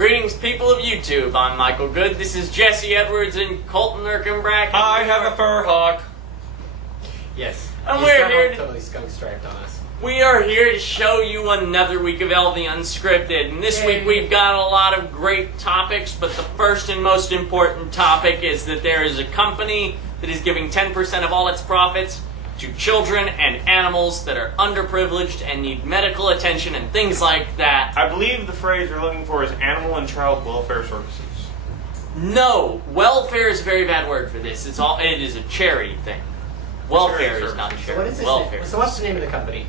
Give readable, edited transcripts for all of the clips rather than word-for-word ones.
Greetings, people of YouTube. I'm Micheal Goode. This is Jesse Edwards and Colton Erkenbrack. I have a fur hawk. Yes. And we're here totally skunk striped on us. We are here to show you another week of LV Unscripted. And this week we've got a lot of great topics, but the first and most important topic is that there is a company that is giving 10% of all its profits to children and animals that are underprivileged and need medical attention and things like that. I believe the phrase you're looking for is animal and child welfare services. No, welfare is a very bad word for this. It is a charity thing. Welfare is not So what charity. is this? Welfare. So what's the name of the company?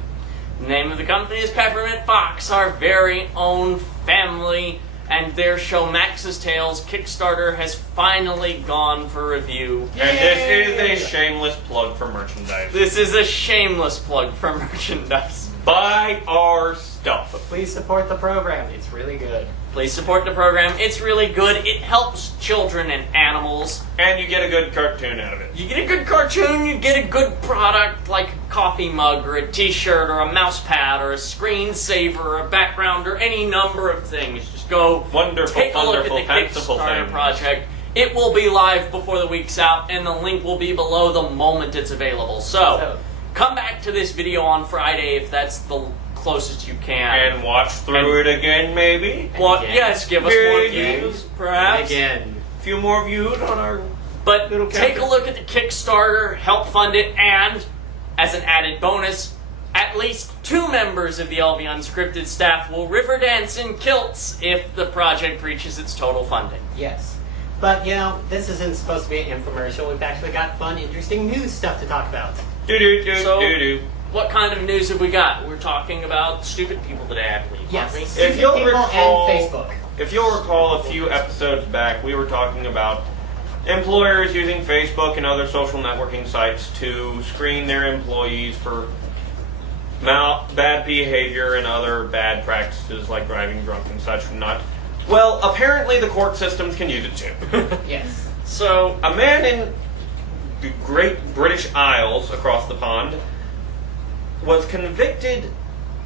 The name of the company is Peppermint Fox, our very own family, and their show Max's Tales Kickstarter has finally gone for review. And this is a shameless plug for merchandise. This is a shameless plug for merchandise. Buy our stuff. But please support the program. It's really good. Please support the program. It's really good. It helps children and animals. And you get a good cartoon out of it. You get a good cartoon, you get a good product like a coffee mug or a t-shirt or a mouse pad or a screensaver or a background or any number of things. Just go take a look at the Kickstarter project. It will be live before the week's out, and the link will be below the moment it's available. So come back to this video on Friday if that's the closest you can. And watch through it again, maybe? Yes, give us more views, perhaps. Again. A few more views on our But little take campaign. a look at the Kickstarter, help fund it, and as an added bonus, at least 2 members of the LV Unscripted staff will river dance in kilts if the project reaches its total funding. Yes. But, you know, this isn't supposed to be an infomercial. We've actually got fun, interesting news stuff to talk about. What kind of news have we got? We're talking about stupid people today, I believe. Yes. Aren't we? Stupid people and Facebook. If you'll recall, a few episodes back, we were talking about employers using Facebook and other social networking sites to screen their employees for bad behavior and other bad practices like driving drunk and such and not. Well, apparently the court systems can use it too. Yes. So, a man in the Great British Isles across the pond was convicted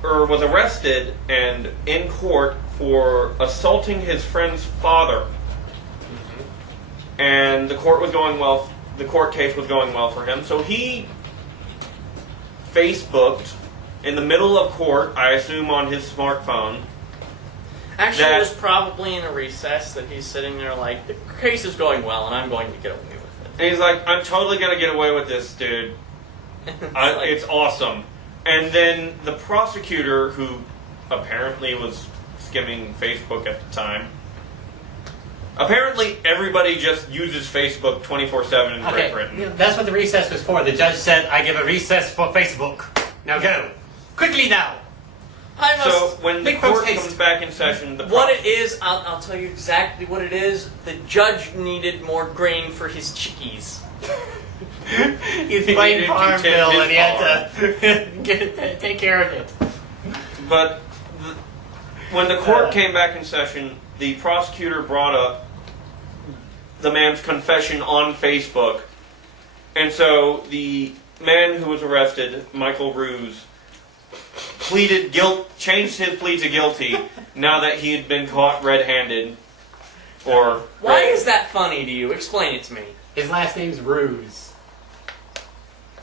or was arrested and in court for assaulting his friend's father. And the court was going well. The court case was going well for him, so he Facebooked in the middle of court, I assume on his smartphone. Actually, it was probably in a recess that he's sitting there like, the case is going well and I'm going to get away with it. And he's like, I'm totally going to get away with this, dude. It's awesome. And then the prosecutor, who apparently was skimming Facebook at the time, apparently everybody just uses Facebook 24/7 in Great Britain. Yeah, that's what the recess was for. The judge said, I give a recess for Facebook. Now go. Quickly now. So when the court comes back in session, what it is, I'll tell you exactly what it is. The judge needed more grain for his chickies. He's playing Farmville and he had to take care of it. But when the court came back in session, the prosecutor brought up the man's confession on Facebook. And so the man who was arrested, Michael Ruse, changed his plea to guilty now that he had been caught red-handed. Why is that funny to you? Explain it to me. His last name's Ruse.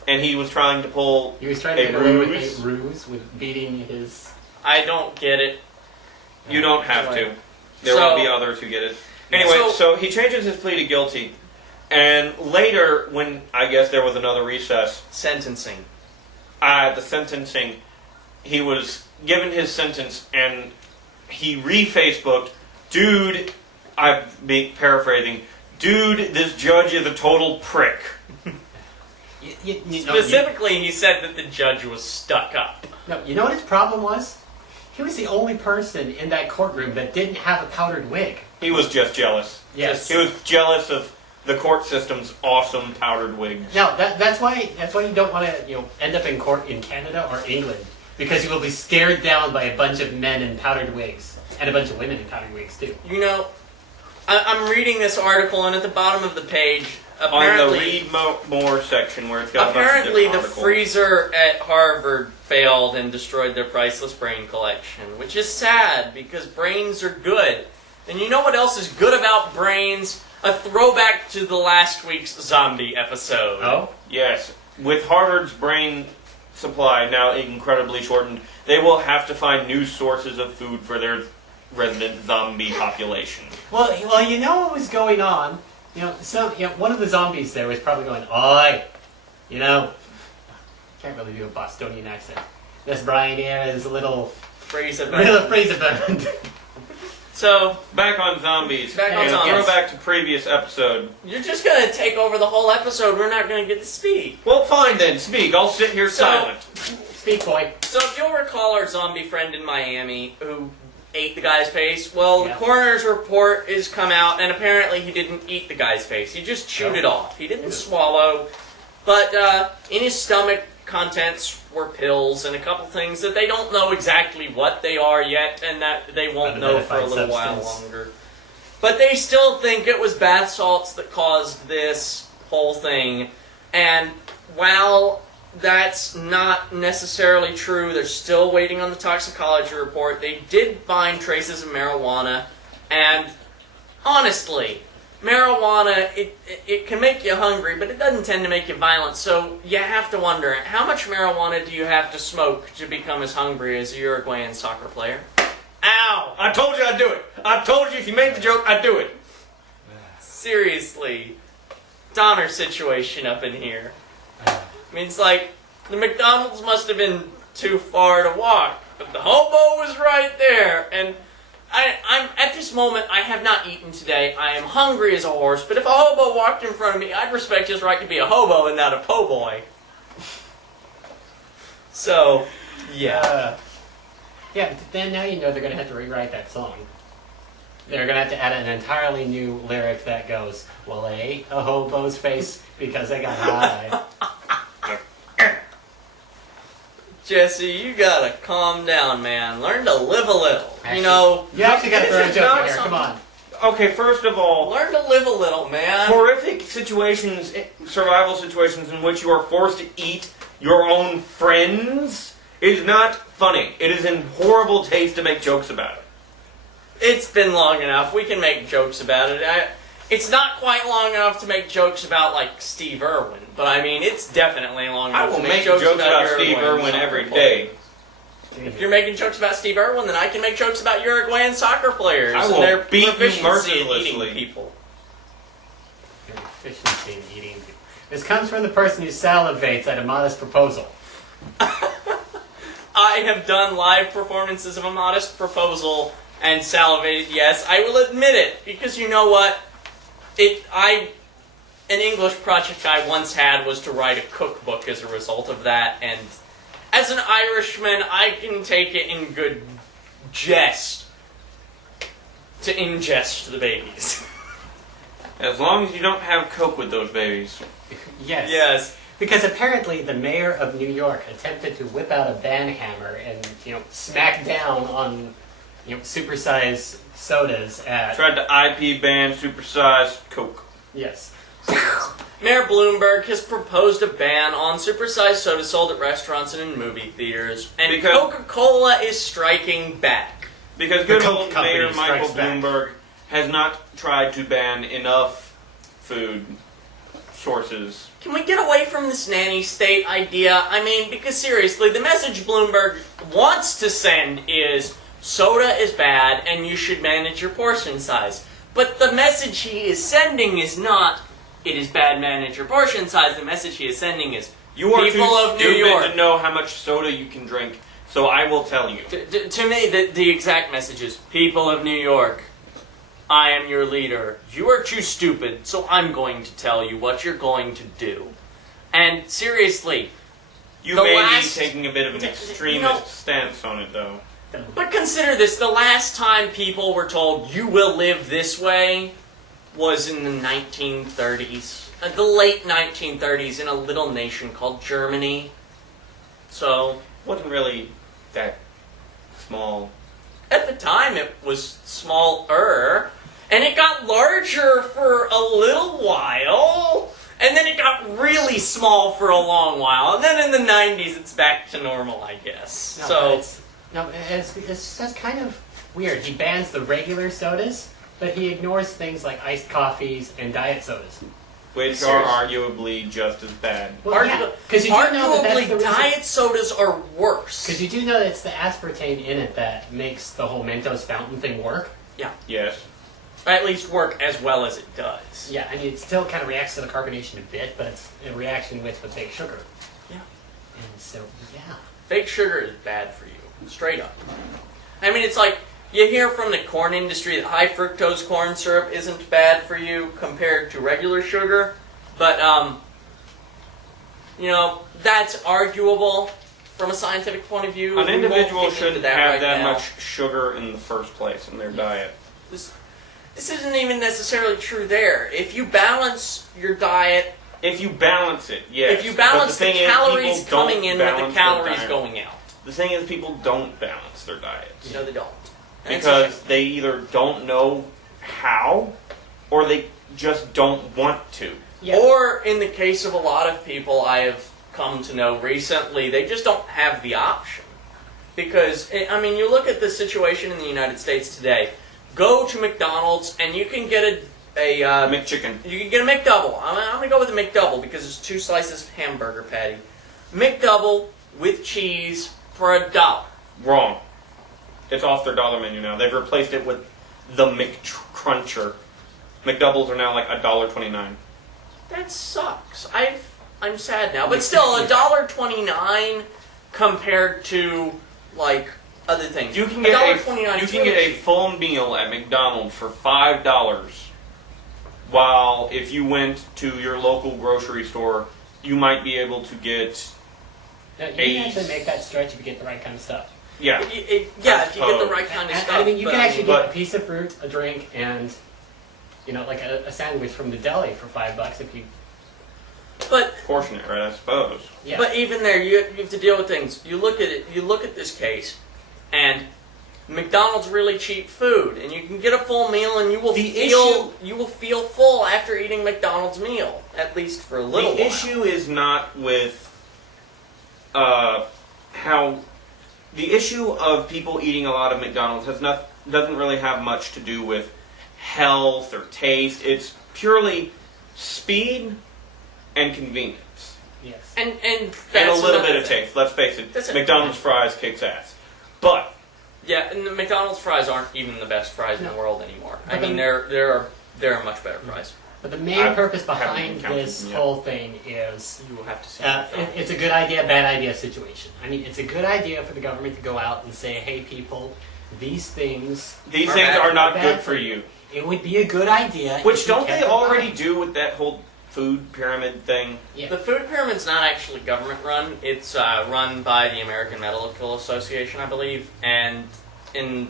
And he was trying to pull He was trying to get away with a ruse with beating his... I don't get it. You don't have to. There will be others who get it. Anyway, so he changes his plea to guilty. And later, when I guess there was another recess... Sentencing. The sentencing, he was given his sentence and he re-Facebooked, dude, I'm paraphrasing, dude, this judge is a total prick. Specifically, he said that the judge was stuck up. No, you know what his problem was? He was the only person in that courtroom that didn't have a powdered wig. He was just jealous. Yes. He was jealous of the court system's awesome powdered wigs. No, that's why you don't want to end up in court in Canada or England, because you will be stared down by a bunch of men in powdered wigs and a bunch of women in powdered wigs too. You know, I'm reading this article, and at the bottom of the page, apparently, on the read more section where it's got apparently a bunch of the freezer at Harvard failed and destroyed their priceless brain collection, which is sad because brains are good. And you know what else is good about brains? A throwback to the last week's zombie episode. Oh? Yes. With Harvard's brain supply now incredibly shortened, they will have to find new sources of food for their resident zombie population. Well, you know what was going on? One of the zombies there was probably going, "Oi, can't really do a Bostonian accent. This Brian here is a little Phrase abandoned." So, back on zombies. Zombies. Throw back to previous episode. You're just going to take over the whole episode. We're not going to get to speak. Well, fine then. Speak. I'll sit here silent. Speak, boy. So if you'll recall our zombie friend in Miami who ate the guy's face, the coroner's report has come out, and apparently he didn't eat the guy's face. He just chewed it off. He didn't swallow. But in his stomach, contents were pills and a couple things that they don't know exactly what they are yet, and that they won't know for a little while longer. But they still think it was bath salts that caused this whole thing. And while that's not necessarily true, they're still waiting on the toxicology report. They did find traces of marijuana, and honestly, marijuana, it can make you hungry, but it doesn't tend to make you violent, so you have to wonder, how much marijuana do you have to smoke to become as hungry as a Uruguayan soccer player? Ow! I told you I'd do it. I told you if you made the joke, I'd do it. Seriously. Donner situation up in here. I mean, it's like, the McDonald's must have been too far to walk, but the hobo was right there, and I'm at this moment, I have not eaten today. I am hungry as a horse, but if a hobo walked in front of me, I'd respect his right to be a hobo and not a po' boy. So, yeah. Then now you know they're going to have to rewrite that song. They're going to have to add an entirely new lyric that goes, "Well, I ate a hobo's face because I got high." Jesse, you gotta calm down, man. Learn to live a little. Actually, you actually gotta throw a joke in here. Come on. Okay, first of all, learn to live a little, man. Horrific situations, survival situations in which you are forced to eat your own friends is not funny. It is in horrible taste to make jokes about it. It's been long enough. We can make jokes about it. It's not quite long enough to make jokes about, like, Steve Irwin, but I mean, it's definitely long enough to make jokes about Steve Irwin every day. If you're making jokes about Steve Irwin, then I can make jokes about Uruguayan soccer players and their beat proficiency you mercilessly. in eating people. Your efficiency in eating people. This comes from the person who salivates at a modest proposal. I have done live performances of a modest proposal and salivated, yes, I will admit it, because you know what? An English project I once had was to write a cookbook as a result of that, and as an Irishman, I can take it in good jest to ingest the babies. As long as you don't have Coke with those babies. Yes. Because apparently the mayor of New York attempted to whip out a banhammer and, smack down on, supersized sodas at... Tried to IP ban supersized Coke. Yes. Mayor Bloomberg has proposed a ban on supersized soda sold at restaurants and in movie theaters, and Coca-Cola is striking back. Because good old Mayor Michael Bloomberg has not tried to ban enough food sources. Can we get away from this nanny state idea? I mean, because seriously, the message Bloomberg wants to send is soda is bad and you should manage your portion size. But the message he is sending is not, it is bad, manage your portion size. The message he is sending is, you are people of New York to know how much soda you can drink, so I will tell you. To me, the exact message is, people of New York, I am your leader. You are too stupid, so I'm going to tell you what you're going to do. And seriously, you may be taking a bit of an extremist stance on it, though. But consider this, the last time people were told, you will live this way, was in the 1930s. The late 1930s in a little nation called Germany. So... It wasn't really that small. At the time, it was smaller, and it got larger for a little while, and then it got really small for a long while, and then in the 90s, it's back to normal, I guess. It's kind of weird. He bans the regular sodas, but he ignores things like iced coffees and diet sodas. Which are arguably just as bad. Well, yeah, because you do know that that's the reason. Diet sodas are worse. Because you do know that it's the aspartame in it that makes the whole Mentos fountain thing work. Yeah. Yes. Or at least work as well as it does. Yeah, I mean, it still kind of reacts to the carbonation a bit, but it's a reaction with fake sugar. Yeah. And so, yeah. Fake sugar is bad for you. Straight up. I mean, it's like, you hear from the corn industry that high fructose corn syrup isn't bad for you compared to regular sugar, but, you know, that's arguable from a scientific point of view. An individual shouldn't have that now. much sugar in the first place in their diet. This isn't even necessarily true there. If you balance your diet... If you balance it, yes. If you balance the calories coming in with the calories diet. going out. The thing is, people don't balance their diets. No, they don't. Because they either don't know how, or they just don't want to. Yeah. Or, in the case of a lot of people I have come to know recently, they just don't have the option. Because, I mean, you look at the situation in the United States today. Go to McDonald's and you can get a McChicken. You can get a McDouble. I'm going to go with a McDouble because it's 2 slices of hamburger patty. McDouble with cheese for $1. Wrong. It's off their dollar menu now. They've replaced it with the McCruncher. McDoubles are now like $1.29. That sucks. I'm sad now, but still $1.29 compared to like other things. You can get a full meal at McDonald's for $5. While if you went to your local grocery store, you might be able to get. Now, you can actually make that stretch if you get the right kind of stuff. Yeah. If you get the right kind of stuff. I mean, you can actually get a piece of fruit, a drink, and like a sandwich from the deli for $5 if you. But portion it, right? I suppose. Yeah. But even there, you have to deal with things. You look at it. You look at this case, and McDonald's really cheap food, and you can get a full meal, and you will feel full after eating McDonald's meal, at least for a little while. The issue is not with how. The issue of people eating a lot of McDonald's doesn't really have much to do with health or taste. It's purely speed and convenience. Yes. And a little bit of taste. Let's face it, McDonald's fries kicks ass. But yeah, and the McDonald's fries aren't even the best fries in the world anymore. I mean, there are much better fries. But the main purpose behind this whole thing is you will have to see it's a good idea, bad idea situation. I mean, it's a good idea for the government to go out and say, hey, people, these things are not good for you. It would be a good idea. Which don't they already do with that whole food pyramid thing? Yeah. The food pyramid's not actually government run. It's run by the American Medical Association, I believe. And in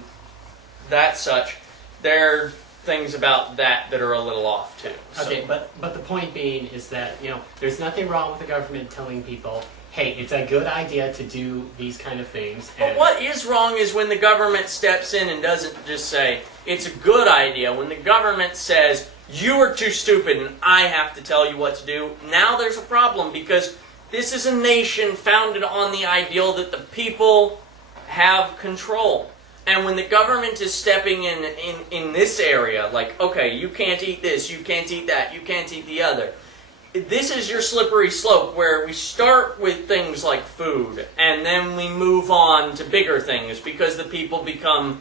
that such, there are things about that are a little off too. So. Okay, but the point being is that there's nothing wrong with the government telling people, hey, it's a good idea to do these kind of things. But what is wrong is when the government steps in and doesn't just say it's a good idea. When the government says you are too stupid and I have to tell you what to do, now there's a problem because this is a nation founded on the ideal that the people have control. And when the government is stepping in this area, like, okay, you can't eat this, you can't eat that, you can't eat the other. This is your slippery slope where we start with things like food and then we move on to bigger things because the people become,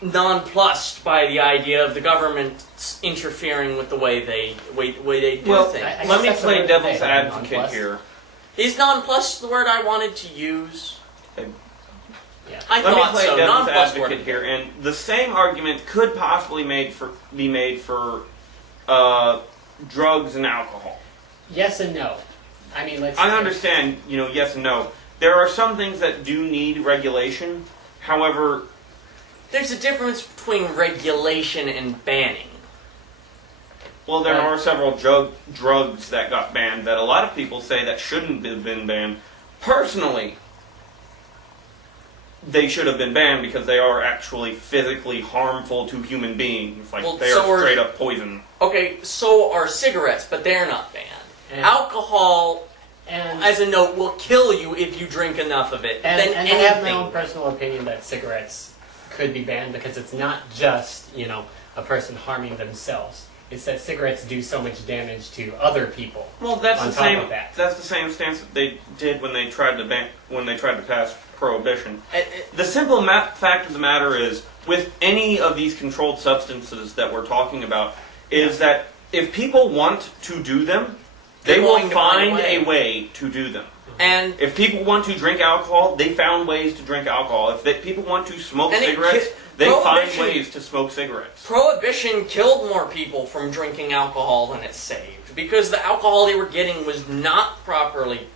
nonplussed by the idea of the government interfering with the way they do things. Let me play devil's advocate here. Is nonplussed the word I wanted to use? Yeah. Let me play devil's advocate here, and the same argument could possibly be made for drugs and alcohol. Yes and no. I mean, I understand, yes and no. There are some things that do need regulation. However, there's a difference between regulation and banning. Well, there are several drugs that got banned that a lot of people say that shouldn't have been banned. Personally, they should have been banned because they are actually physically harmful to human beings. Like, they are straight up poison. Okay, so are cigarettes, but they're not banned. Alcohol And as a note, will kill you if you drink enough of it. and than I anything. have my own personal opinion that cigarettes could be banned because it's not just, a person harming themselves. It's that cigarettes do so much damage to other people. Well, that's on the top same. of that. That's the same stance that they did when they tried to pass prohibition. The simple fact of the matter is, with any of these controlled substances that we're talking about, is that if people want to do them, they They're will going to find find a a way to do them. And If people want to drink alcohol, they found ways to drink alcohol. If people want to smoke And it cigarettes, ki- they find prohibition- ways to smoke cigarettes. Prohibition killed more people from drinking alcohol than it saved, because the alcohol they were getting was not properly